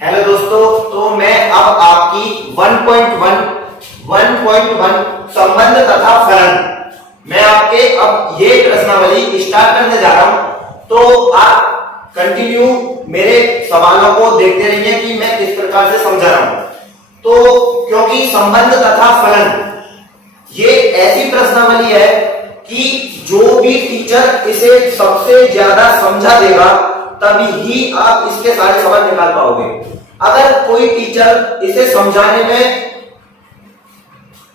Hello दोस्तों, तो मैं अब आपकी 1.1 संबंध तथा फलन मैं आपके अब ये प्रश्नावली स्टार्ट करने जा रहा हूं। तो आप कंटिन्यू मेरे सवालों को देखते रहिए कि मैं किस प्रकार से समझा रहा हूं। तो क्योंकि संबंध तथा फलन ये ऐसी प्रश्नावली है कि जो भी टीचर इसे सबसे ज्यादा समझा देगा तभी ही आप इसके सारे सवाल निकाल पाओगे। अगर कोई टीचर इसे समझाने में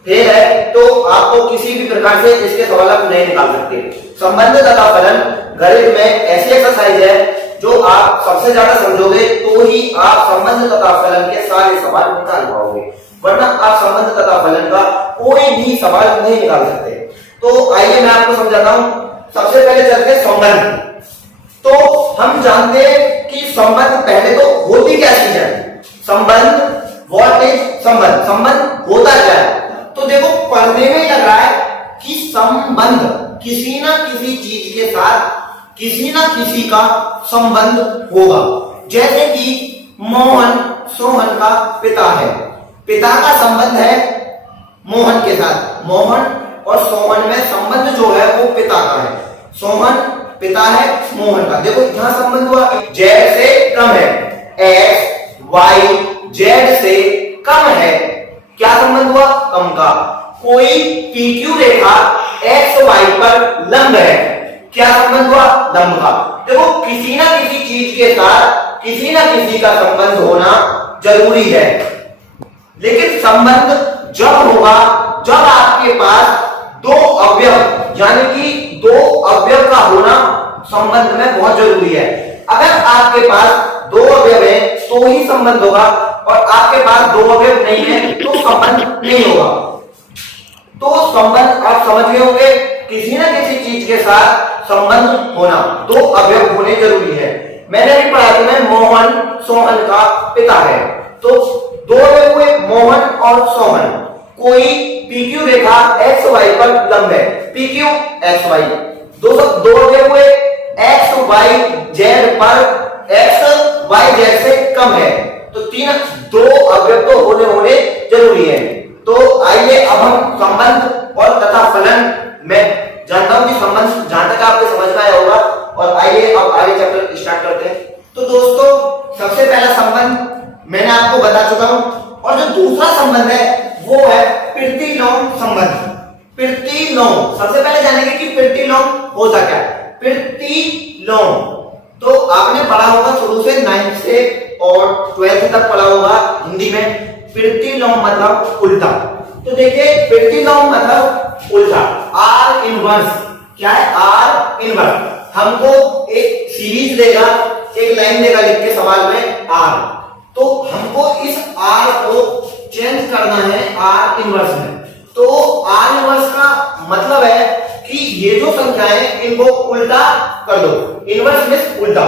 फेल है तो आपको किसी भी प्रकार से इसके सवाल आप नहीं निकाल सकते। संबंध तथा फलन गणित में ऐसी एक्सरसाइज है जो आप सबसे ज्यादा समझोगे तो ही आप संबंध तथा फलन के सारे सवाल निकाल पाओगे, वरना आप संबंध तथा फलन का कोई भी सवाल नहीं निकाल सकते। तो आइए मैं आपको समझाता हूं। सबसे पहले चलते संबंध। तो हम जानते हैं कि संबंध पहले तो होती क्या चीज है। संबंध, व्हाट इज संबंध, संबंध होता क्या है। तो देखो पढ़ने में लग रहा है कि संबंध किसी ना किसी चीज के साथ किसी ना किसी का संबंध होगा। जैसे कि मोहन सोहन का पिता है, पिता का संबंध है मोहन के साथ। मोहन और सोहन में संबंध जो है वो पिता का है। सोहन पिता है मोहन का। देखो यहां संबंध हुआ जेड से कम है, एक्स वाई जेड से कम है। क्या संबंध हुआ? कम का। कोई पीक्यू रेखा एक्स वाई पर लंब है। क्या संबंध हुआ? लंब का। देखो किसी ना किसी चीज के साथ किसी ना किसी का संबंध होना जरूरी है। लेकिन संबंध जब होगा जब आपके पास दो अवयव यानी कि दो अवयव का होना संबंध में बहुत जरूरी है। अगर आपके पास दो अवयव है तो ही संबंध होगा, और आपके पास दो अवयव नहीं है तो संबंध नहीं होगा। तो संबंध आप समझ गए होंगे, किसी ना किसी चीज के साथ संबंध होना, दो अवयव होने जरूरी है। मैंने भी पढ़ा था मोहन सोहन का पिता है। तो दो अवयव हुए मोहन और सोहन। कोई पीक्यू रेखा एक्स वाई पर लंब है, पीक्यू एक्स वाई। दो अवयव हुए एक्स वाई जेड पर एक्स वाई जेड से कम है। तो दो अवयव तो होने जरूरी है। तो आइए अब हम संबंध और तथा फलन में जानता हूं कि संबंध जहां तक आपको समझ में आया होगा। और आइए अब आगे चैप्टर स्टार्ट करते हैं। तो दोस्तों सबसे पहला संबंध मैंने आपको बता चुका हूं, और जो दूसरा संबंध है वो है प्रतिलोम संबंध। प्रतिलोम सबसे पहले जानेंगे कि प्रतिलोम होता क्या है। प्रतिलोम तो आपने पढ़ा होगा शुरू से 9th से और 12th तक पढ़ा होगा हिंदी में। प्रतिलोम मतलब उल्टा। तो देखिए प्रतिलोम मतलब उल्टा। आर इनवर्स क्या है? आर इनवर्स हमको एक सीरीज देगा, एक लाइन देगा लिख के सवाल में आर। तो हमको इस आर को चेंज करना है आर इनवर्स में। तो आर इनवर्स का मतलब है कि ये जो संख्या है इनको उल्टा कर दो। इनवर्स मींस उल्टा।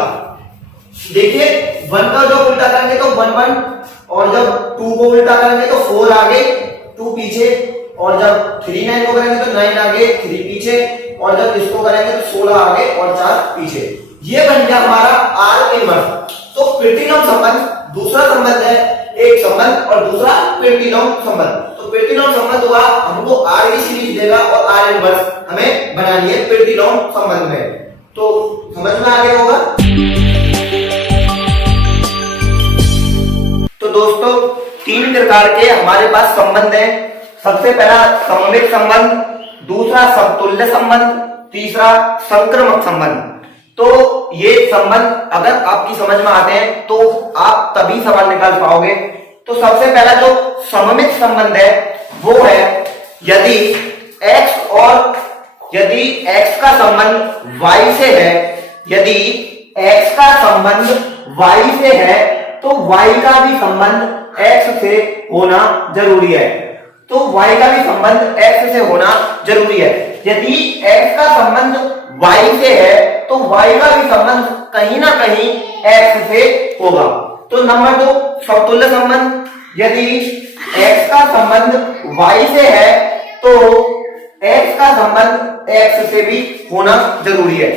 देखिए 1 का जो उल्टा करेंगे तो 1 1, और जब 2 को उल्टा करेंगे तो 4 आगे 2 पीछे, और जब 3 9 को करेंगे तो 9 आगे 3 पीछे, और जब इसको करेंगे तो 16 आगे और 4 पीछे। ये बन गया हमारा आर इनवर्स। तो प्रतिलोम संबंध दूसरा संबंध है, एक संबंध और दूसरा प्रतिलोम संबंध। तो प्रतिलोम संबंध हुआ हमको आर की सीरीज देगा और आर इनवर्स हमें बनानी है प्रतिलोम संबंध में। तो समझ में आ गया होगा। तो दोस्तों 3 प्रकार के हमारे पास संबंध हैं। सबसे पहला सममित संबंध, दूसरा समतुल्य संबंध, तीसरा संक्रमक संबंध। तो ये संबंध अगर आपकी समझ में आते हैं तो आप तभी सवाल निकाल पाओगे। तो सबसे पहला जो सममित संबंध है वो है यदि x का संबंध y से है, यदि x का संबंध y से है तो y का भी संबंध x से होना जरूरी है। तो y का भी संबंध x से होना जरूरी है। यदि x का संबंध y से है तो y का भी संबंध कहीं ना कहीं x से होगा। तो नंबर 2 समतुल्य संबंध। यदि x का संबंध y से है तो x का संबंध x से भी होना जरूरी है।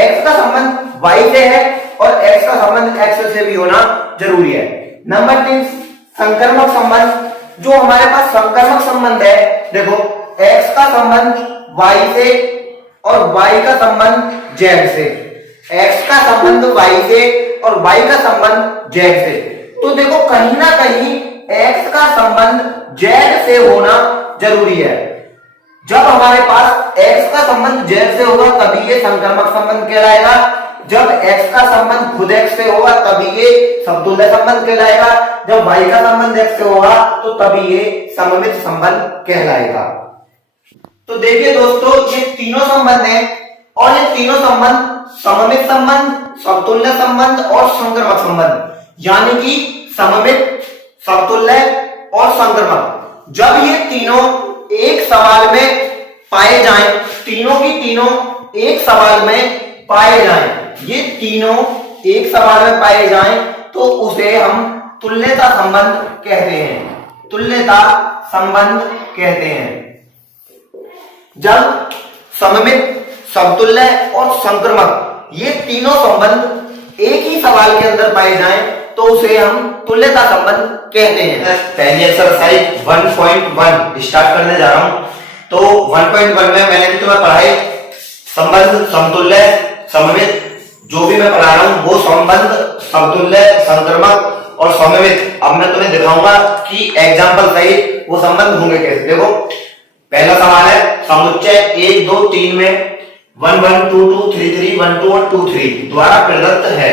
x का संबंध y से है और x का संबंध x से भी होना जरूरी है। नंबर 3 संक्रमक संबंध। जो हमारे पास संक्रमक संबंध है, देखो x का संबंध y से और y का संबंध z से, x का संबंध y से और y का संबंध z से। तो देखो कहीं ना कहीं x का संबंध z से होना जरूरी है। जब हमारे पास x का संबंध z से होगा तभी ये संक्रमक संबंध कहलाएगा। जब x का संबंध खुद x से होगा तभी ये समतुल्य संबंध कहलाएगा। जब y का संबंध x से होगा तो तभी ये सममित संबंध कहलाएगा। तो देखिए दोस्तों, ये तीनों संबंध हैं और ये तीनों संबंध सममित संबंध, समतुल्य संबंध और संक्रमक संबंध, यानी कि सममित, समतुल्य और संक्रमक। जब ये तीनों एक सवाल में पाए जाएं, तीनों की तीनों एक सवाल में पाए जाएं, ये तीनों एक सवाल में पाए जाएं तो उसे हम तुल्यता संबंध कहते हैं। तुल्यता संबंध कहते हैं। जब सममित, समतुल्य और संक्रमक ये तीनों संबंध एक ही सवाल के अंदर पाए जाएं तो उसे हम तुल्यता संबंध कहते हैं। पहली एक्सरसाइज 1.1 स्टार्ट करने जा रहा हूं। तो 1.1 में मैंने भी तुम्हें पढ़ाई संबंध, समतुल्य, सममित, जो भी मैं पढ़ा रहा हूं वो संबंध, समतुल्य, संक्रमक और सममित। अब मैं तुम्हें दिखाऊंगा कि एग्जाम्पल सहित वो संबंध होंगे कैसे। देखो पहला सवाल है समुच्चय 1 2 3 में 1 1 2 2 3 3 1 2 और 2 3 द्वारा प्रदत्त है।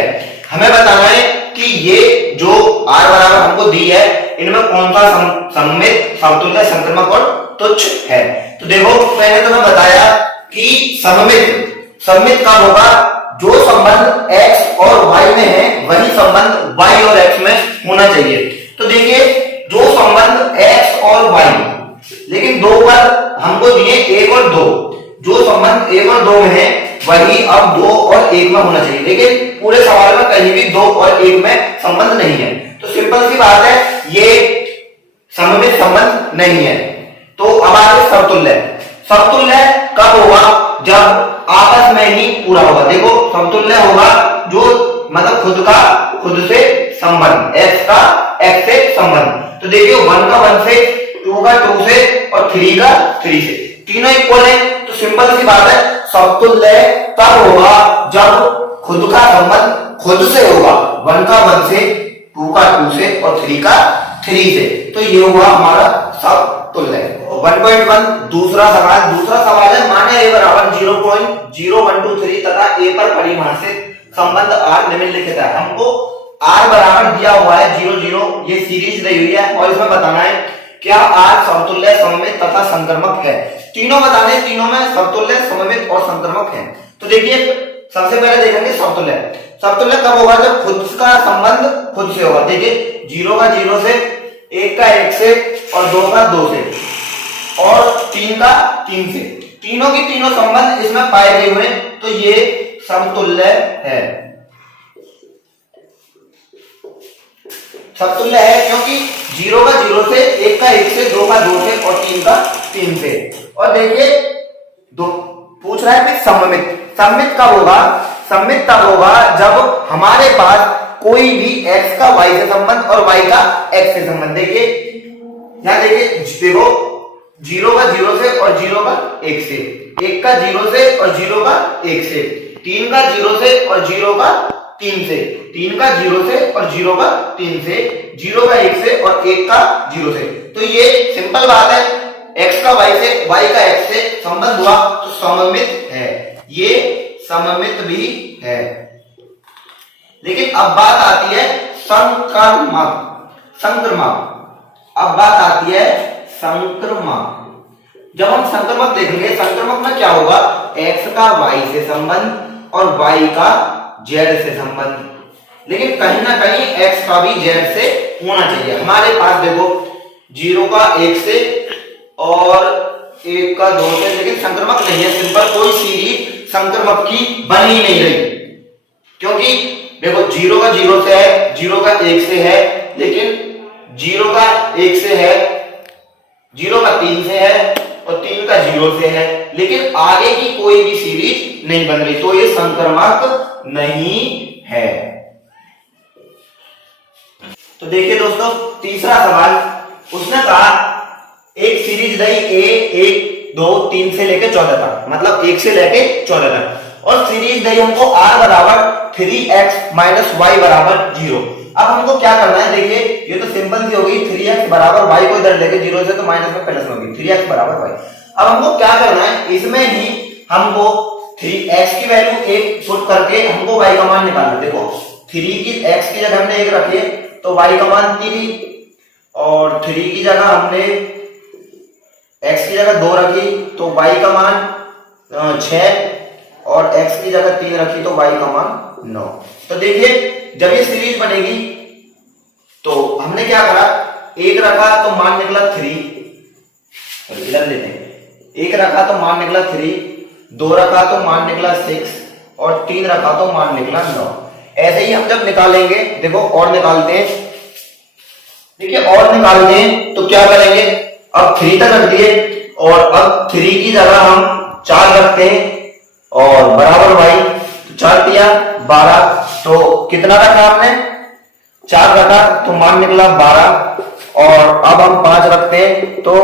हमें बताना है कि ये जो r बराबर हमको दी है इनमें कौन सा सममित, समतुल्य, संक्रमक और तुच्छ है। तो देखो मैंने तुम्हें बताया कि सममित कब होगा, जो संबंध x और y में है वही संबंध y और x में होना चाहिए। तो देखिए जो संबंध x और y, लेकिन दो पर हमको दिए 1 और 2, जो संबंध 1 और 2 में है वही अब 2 और 1 में होना चाहिए, लेकिन पूरे सवाल में कहीं भी 2 और 1 में संबंध नहीं है। तो सिंपल सी बात है, ये सममित संबंध नहीं है। तो अब आगे समतुल्य। समतुल्य कब होगा, जब आपस में ही पूरा होगा। देखो समतुल्य होगा जो मतलब खुद से संबंध, x का x से संबंध। तो देखिए 1 का 1 से, 2 का 2 से और 3 का 3 से, तीनों इक्वल है। तो सिंपल सी बात है, समतुल्य तब होगा जब खुद का संबंध खुद से होगा, 1 का 1 से, 2 का 2 से और 3 का 3 से। तो ये हुआ हमारा समतुल्य। 1.1 दूसरा सवाल है माने a बराबर 0.0123 तथा a पर परिभाषित संबंध r निम्नलिखित है। हमको r बराबर दिया हुआ है 0 0, ये सीरीज दी हुई है और इसमें बताना है क्या r समतुल्य, सममित तथा संक्रमक है। तीनों बताने, तीनों में समतुल्य, सममित और संक्रमक है। तो देखिए सबसे पहले देखेंगे समतुल्य। समतुल्य कब होगा, जब खुद का संबंध खुद से होगा। देखिए 0 का 0 से, 1 का 1 से और 2 का 2 से और 3 का 3 से, तीनों की तीनों संबंध इसमें पाए गए हुए, तो ये समतुल्य है। समतुल्य है क्योंकि 0 का 0 से, 1 का 1 से, 2 का 2 से और 3 का 3 से। और देखिए पूछ रहा है कि सममित। सममित कब होगा, सममित तब होगा जब हमारे पास कोई भी x का y से संबंध और y का x से संबंध। देखिए यहां देखो 0 का 0 से और 0 का 1 से, 1 का 0 से और 0 का 1 से, 3 का 0 से और 0 का 3 से, 3 का 0 से और 0 का 3 से, 0 का 1 से और 1 का 0 से। तो ये सिंपल बात है, x का y से, y का x से संबंध हुआ तो सममित है, ये सममित भी है। लेकिन अब बात आती है संक्रमक। अब बात आती है संक्रमक। जब हम संक्रमक देखेंगे, संक्रमक में क्या होगा, x का y से संबंध और y का z से संबंध, लेकिन कहीं ना कहीं x का भी z से होना चाहिए। हमारे पास देखो 0 का 1 से और 1 का 2 से, लेकिन संक्रमक नहीं है। सिंपल कोई सीरीज संक्रमक की बन ही नहीं रही, क्योंकि देखो 0 का 0 से है, 0 का 1 से है, लेकिन 0 का 1 से है, 0 का 3 से है और 3 का 0 से है, लेकिन आगे की कोई भी सीरीज नहीं बन रही, तो ये संक्रमक नहीं है। तो देखिए दोस्तों, तीसरा सवाल उसने कहा एक सीरीज रही ए 1 2 3 से लेके 14 तक, मतलब 1 से लेके 14 तक, और सीरीज दी हमको r बराबर 3x माइनस वाई बराबर 0। अब हमको क्या करना है, देखिए ये तो सिंपल सी होगी, 3x बराबर y को इधर लेके 0 से तो माइनस में प्लस में होगी, 3x बराबर y। अब हमको क्या करना है, इसमें ही हमको 3x की वैल्यू 1 पुट करके हमको y का मान निकालना है। देखो 3 की x की जगह हमने 1 रखी है तो y का मान 3, और 3 की जगह हमने x की जगह 2 रखी तो y का मान 6, और x की जगह 3 रखी तो y का मान 9। तो देखिए जब ये सीरीज बनेगी तो हमने क्या करा, 1 रखा तो मान निकला 3, इधर लेते हैं, 1 रखा तो मान निकला 3, 2 रखा तो मान निकला 6, और 3 रखा तो मान निकला 9। ऐसे ही हम जब निकालेंगे, देखो और निकालते हैं, देखिए और निकालते हैं तो क्या करेंगे, अब 3 तक रख दिए और अब 3 की जगह हम 4 रखते हैं और बराबर y, तो 4 दिया 12, तो कितना रखा हमने, 4 रखा तो मान निकला 12, और अब हम 5 रखते हैं तो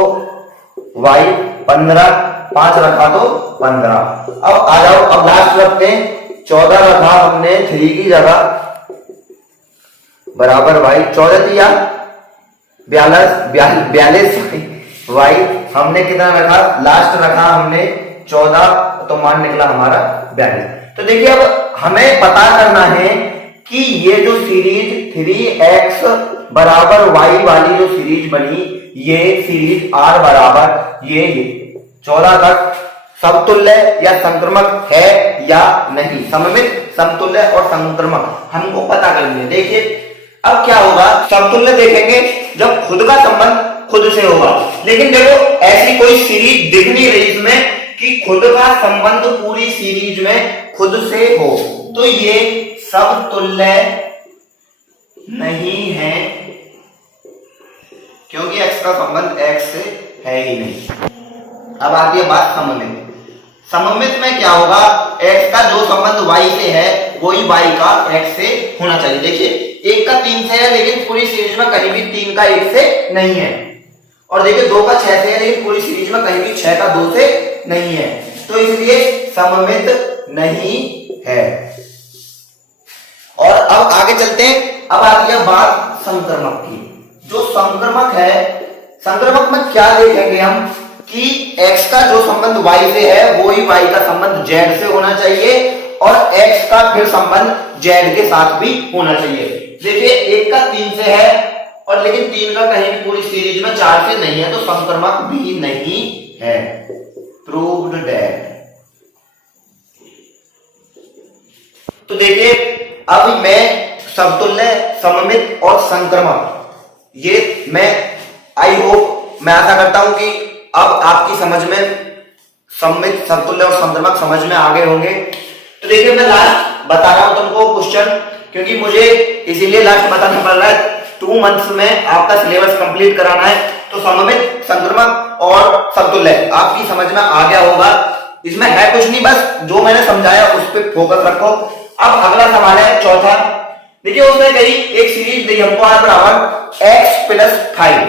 y 15, 5 रखा तो 15। अब आ जाओ, अब लास्ट रखते हैं, 14 रखा हमने 3 की जगह बराबर y, 14 दिया 42 y, हमने कितना रखा, लास्ट रखा हमने 14, तो मान निकला हमारा 42। तो देखिए अब हमें पता करना है कि ये जो सीरीज 3x बराबर y वाली जो सीरीज बनी, ये सीरीज r बराबर ये 14 तक समतुल्य या संक्रमक है या नहीं, सममित, समतुल्य और संक्रमक हमको पता करनी है। देखिए अब क्या होगा, समतुल्य देखेंगे जब खुद का संबंध खुद से होगा, लेकिन देखो ऐसी कोई सीरीज दिख नहीं रही इसमें कि खुद का संबंध पूरी सीरीज में खुद से हो, तो ये समतुल्य नहीं है, क्योंकि x का संबंध x से है ही नहीं। अब आती है बात सममित। सममित में क्या होगा, x का जो संबंध y से है वही y का x से होना चाहिए। देखिए 1 का 3 से है लेकिन पूरी सीरीज में कहीं भी 3 का 1 से नहीं है, और देखिए 2 का 6 से है लेकिन पूरी सीरीज में कहीं भी 6 का 2 से नहीं है, तो इसलिए सममित नहीं है। और अब आगे चलते हैं, अब आती है बात संक्रमक की। जो संक्रमक है, संक्रमक में क्या देखेंगे हम कि x का जो संबंध y से है वही y का संबंध z से होना चाहिए, और x का फिर संबंध z के साथ भी होना चाहिए। देखिए 1 का 3 से है और लेकिन 3 का कहीं भी पूरी सीरीज में 4 से नहीं है, तो संक्रमक भी नहीं है। Proved that. तो देखिए अब मैं समतुल्य, सममित और संक्रमक, ये मैं आई होप, मैं आशा करता हूं कि अब आपकी समझ में सममित, समतुल्य और संक्रमक समझ में आ गए होंगे। तो देखिए मैं लास्ट बता रहा हूं तुमको क्वेश्चन, क्योंकि मुझे इसीलिए लास्ट बताना पड़ रहा है, 2 मंथ्स में आपका सिलेबस कंप्लीट कराना है। तो सममित, संक्रमक और समतुल्य आपकी समझ में आ गया होगा। इसमें है कुछ नहीं, बस जो मैंने समझाया उस पर फोकस रखो। अब अगला सवाल है चौथा। देखिए उसने कही एक सीरीज दी हमको r बराबर x प्लस 5,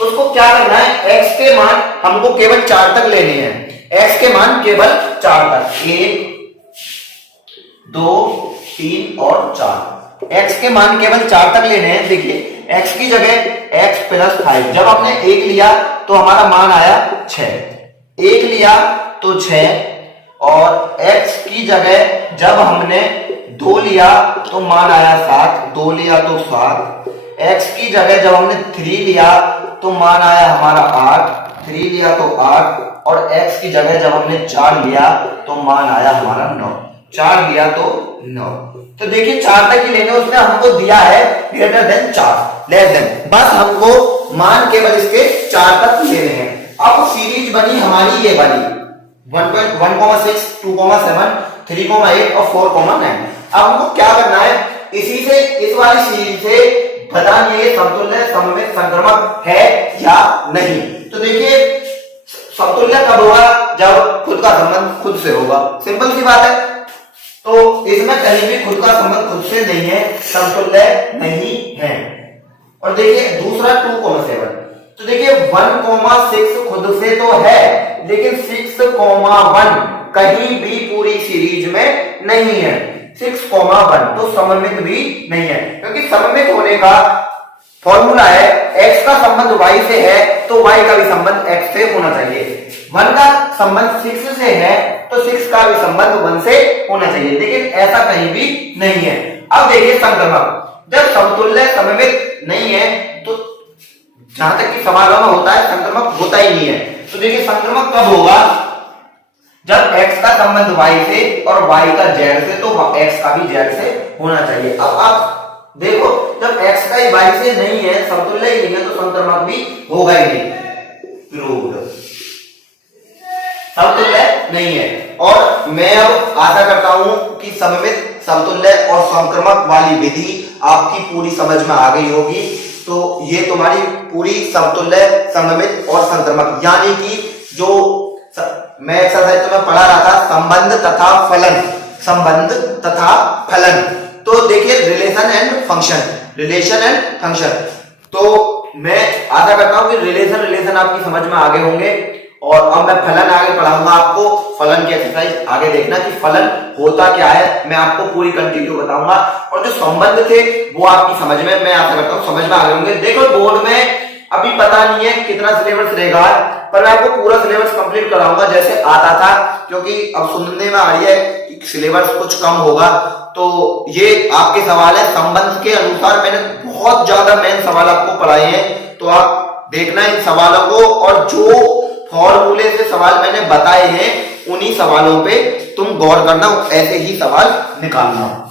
उसको क्या करना है, x के मान हमको केवल 4 तक लेने हैं, x के मान केवल 4 तक, 1 2 3 और 4, x के मान केवल 4 तक लेने हैं। देखिए x की जगह x प्लस 5, जब हमने 1 लिया तो हमारा मान आया 6, 1 लिया तो 6, और x की जगह जब हमने 2 लिया तो मान आया 7, 2 लिया तो 7, x की जगह जब हमने 3 लिया तो मान आया हमारा 8, 3 लिया तो 8, और x की जगह जब हमने 4 लिया तो मान आया हमारा 9, 4 लिया तो 9। तो देखिए 4 तक ही लेने, उसने हमको दिया है ग्रेटर देन 4, लेस देन, बस हमको मान केवल इसके 4 तक लेने हैं। अब सीरीज बनी हमारी ये वाली 1.1,6, 2,7, 3,8 और 4,9। अब हमको क्या करना है, इसी से, इस वाली सीरीज से बताइए समतुल्य, सममित, संक्रमक है या नहीं। तो देखिए समतुल्य कब होगा, जब खुद का संबंध खुद से होगा, सिंपल सी बात है। तो इसमें कहीं भी खुद का संबंध खुद से नहीं है, समतुल्य नहीं है। और देखिए दूसरा 2,7। तो देखिए 1,6 खुद से तो है, लेकिन 6,1 कहीं भी पूरी सीरीज में नहीं है। 6,1 तो सममित भी नहीं है, क्योंकि सममित होने का फॉर्मूला है x का संबंध y से है तो y का भी संबंध x से होना चाहिए। 1 का संबंध 6 से है तो 6 का भी संबंध 1 से होना चाहिए, लेकिन ऐसा कहीं भी नहीं है। अब देखिए संक्रमक, जब समतुल्य सममित नहीं है तो जहां तक कि सवालों में होता है संक्रमक होता ही नहीं है। तो देखिए संक्रमक कब होगा, जब x का संबंध y से और y का z से, तो x का भी z से होना चाहिए। अब आप देखो जब x का ही y से नहीं है, समतुल्य ही नहीं है, तो संक्रमक भी होगा ही नहीं, समतुल्य नहीं है। और मैं अब आशा करता हूं कि सममित, समतुल्य और संक्रमक वाली विधि आपकी पूरी समझ में आ गई होगी। तो ये तुम्हारी पूरी समतुल्य, सममित और संक्रमक, यानी कि जो मैं एक्सरसाइज तुम्हें पढ़ा रहा था, संबंध तथा फलन, संबंध तथा फलन। तो देखिए relation and function, relation and function. तो मैं आशा करता हूं कि रिलेशन आपकी समझ में आगे होंगे। और अब मैं फलन आगे पढ़ाऊंगा आपको, फलन की एक्सरसाइज आगे देखना कि फलन होता क्या है, मैं आपको पूरी कंटिन्यू बताऊंगा। और जो संबंध थे वो आपकी समझ में, मैं आशा करता हूं समझ में आगे होंगे। देखो बोर्ड में अभी पता नहीं है कितना सिलेबस रहेगा, पर मैं आपको पूरा सिलेबस कंप्लीट कराऊंगा जैसे आता था, क्योंकि अब सुनने में आ रही है कि सिलेबस कुछ कम होगा। तो ये आपके सवाल है, संबंध के अनुसार मैंने बहुत ज्यादा मेन सवाल आपको पढ़ाए हैं, तो आप देखना इन सवालों को, और जो फॉर्मूले से सवाल मैंने बताए हैं उन्हीं सवालों पे तुम गौर करना, ऐसे ही सवाल निकालना।